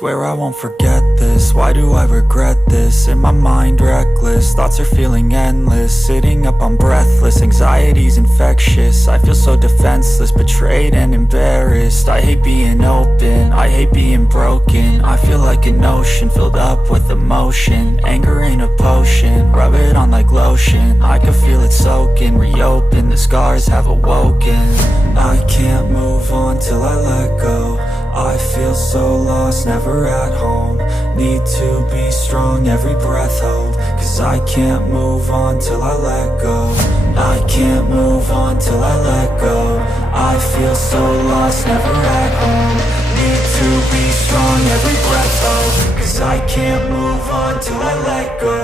Swear I won't forget this, why do I regret this? In my mind reckless, thoughts are feeling endless. Sitting up I'm breathless, anxiety's infectious. I feel so defenseless, betrayed and embarrassed. I hate being open, I hate being broken. I feel like an ocean filled up with emotion. Anger ain't a potion, rub it on like lotion. I can feel it soaking, reopen, the scars have awoken. I can't move on till I let go. I feel so lost, never at home. Need to be strong, every breath hold. Cause I can't move on till I let go. I can't move on till I let go. I feel so lost, never at home. Need to be strong, every breath hold. Cause I can't move on till I let go.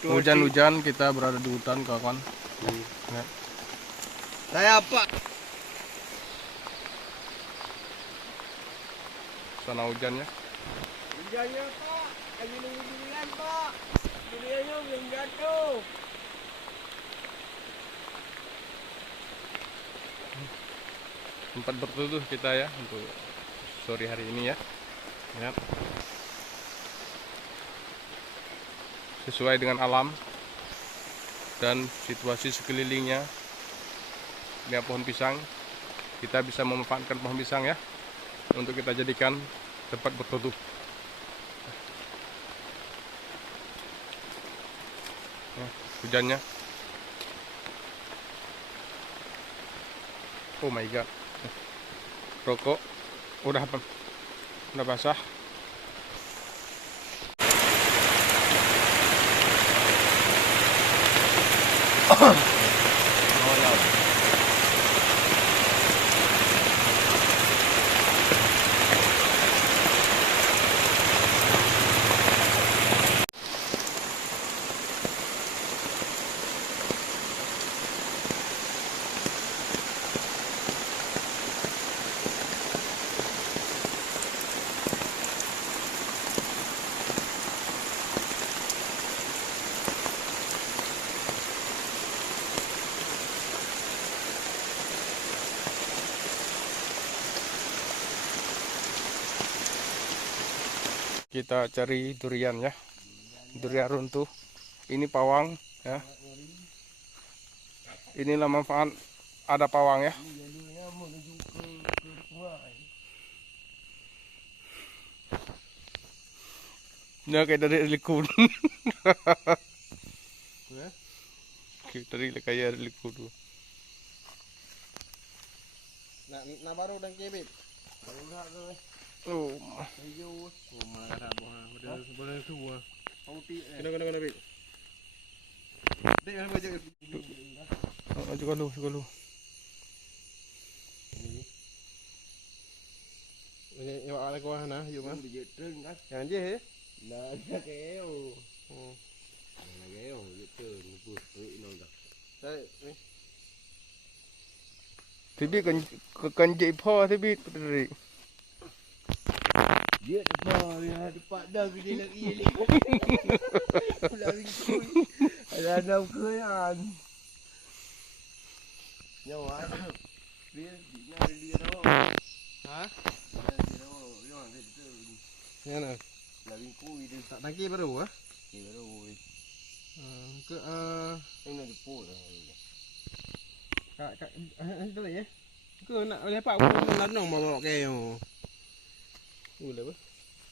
Hujan-hujan kita berada di hutan, kawan. Ya. Saya apa? Sana hujannya. Hujannya Pak, lagi nunggu durian Pak. Duriannya belum jatuh. Tempat berteduh kita ya untuk sore hari ini ya. Ya. Sesuai dengan alam dan situasi sekelilingnya. Ini pohon pisang, kita bisa memanfaatkan pohon pisang ya untuk kita jadikan tempat berteduh. Ya, hujannya, oh my god, rokok udah basah. Kita cari durian ya, durian runtuh. Ini pawang ya. Inilah manfaat ada pawang ya. Ini kayak dari likud. Dari kayak likud. Nak baru dan kebit. Oh, Marah buah. Boleh tua. kena bit. Dia baca. Juga lu. Ini awak nak kuah nah, yuk mah. Dia trơn kan. Yang je he. Lah dia keo. Oh. Lah keo dia trơn bút nó dah. Đây. Tibi kan je po tibi dari. Dia depan dah dia lagi ni. Lagi kuy. Ada enam kuyan. Nyawa. Dia dah. Ha? Ni mana? Lagi kuy dia. Tak tangki baru ah? Dia baru. Ke Ini di pul dah. Kak itu ya. Ke nak lepak pun lanong bawa keo. Boleh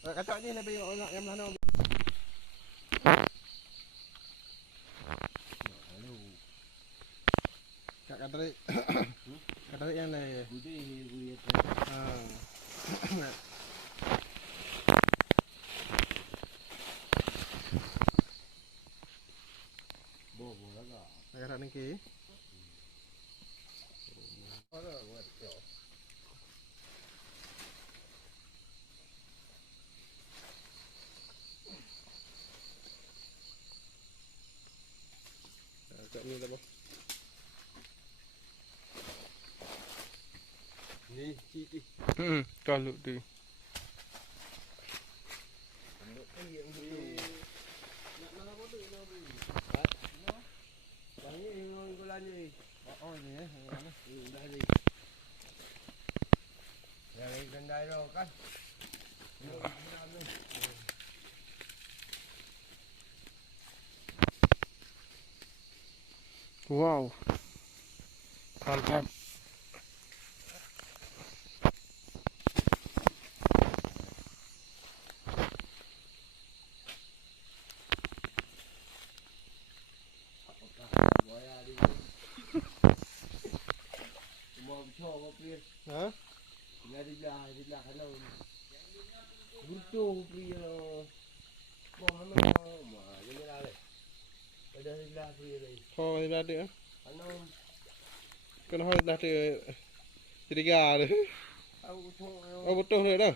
apa? Kata ni lebih nak yang lanong. Kata tadi. Kata tadi yang lain. Kata ni ke. Cak ni apa? Ni citi. Kalau tu. Oh ni ya. Dah ni. Yang kendai ro kan. Wow. Mantap. Ha? Di belah kalau. Buntung pri lo. Bom mana? Jadi lah le. Ada di belah pri le. Oh, ini ada. Ano? Kan hari dah ada. Jadi gak ada. Oh betul dia dah.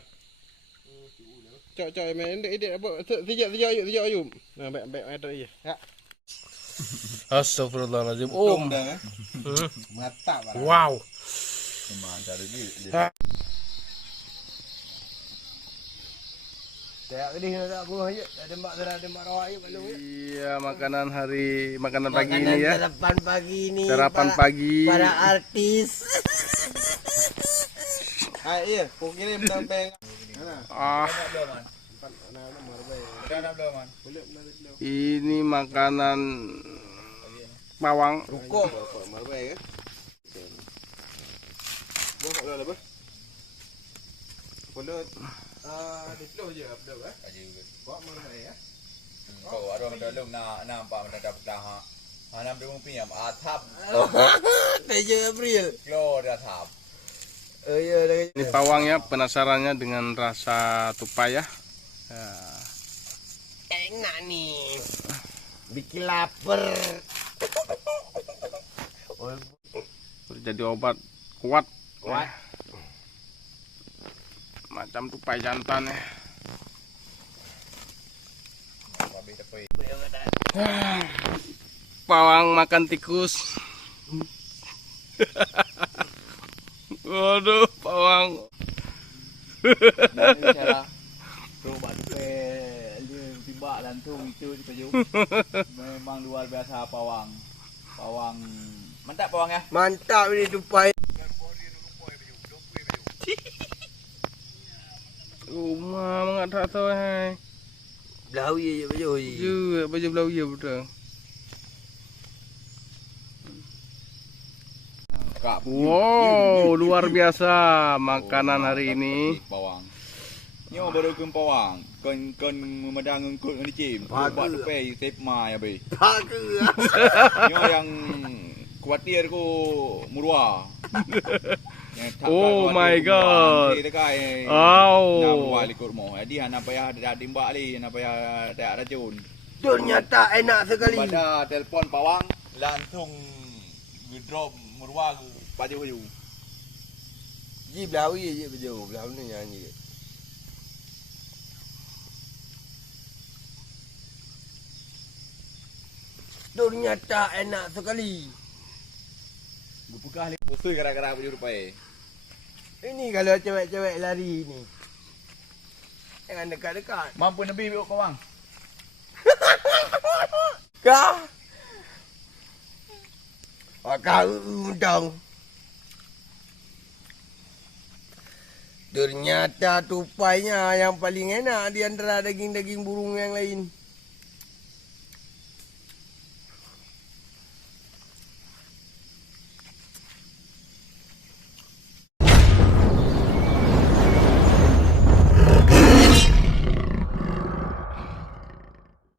Cak main ide apa? Tijak ayum. Nah, baik ada ya. Ya. Astagfirullahaladzim. Mata barang. Wow. Mantap dia. Tak ni nak buah je. Ada mak rawak je belum ya. Iya, makanan pagi ini ya. Sarapan pagi ini. Sarapan pagi. Para artis. Iya, kau kirim sampai. Ini makanan bawang. Rukuk. Marbai ke? Buat kat dalam apa? Pulut di teluh je betul eh? Buat marbai ya. Kau ada orang dalam nak nampak mana dapat dah. Hanam dia mungkin yang atap. Teja April. Klo dah atap. Ya dah. Ini pawangnya, penasarannya dengan rasa tupai ya. Enak nih. Bikin lapar. Jadi obat kuat. Kuat. Macam tupai jantan ya. Habis tepi. Pawang makan tikus. Waduh, pawang. Cara coba dia tiba lantung itu di Peju. Memang luar biasa pawang. Pawang mantap pawang ya. Mantap ini tupai. Rumah tak tahu hai. Belawi je baju. Ya, baju belau ya betul. Wow, luar biasa makanan hari ini. Pawang. Nyo baru ke pawang. Kon memedang ngkut ni cim. Buat tupai sep mai abe. Bagus. Nyo yang kuatir ku murwa. Oh my god. Oh. Nak buat ikut rumah. Jadi anak payah dah timbak ni, anak payah tak racun. Ternyata enak sekali. Pada telefon pawang langsung drop murwa baju. Ji belawi je baju. Belawi ni nyanyi. Ternyata enak sekali. Berpegah ni pusing gara-gara baju rupai. Ini kalau cewek-cewek lari ni. Jangan dekat-dekat. Mampu Nabi biok pawang. Kau? Kau undang. Ternyata tupainya yang paling enak di antara daging-daging burung yang lain.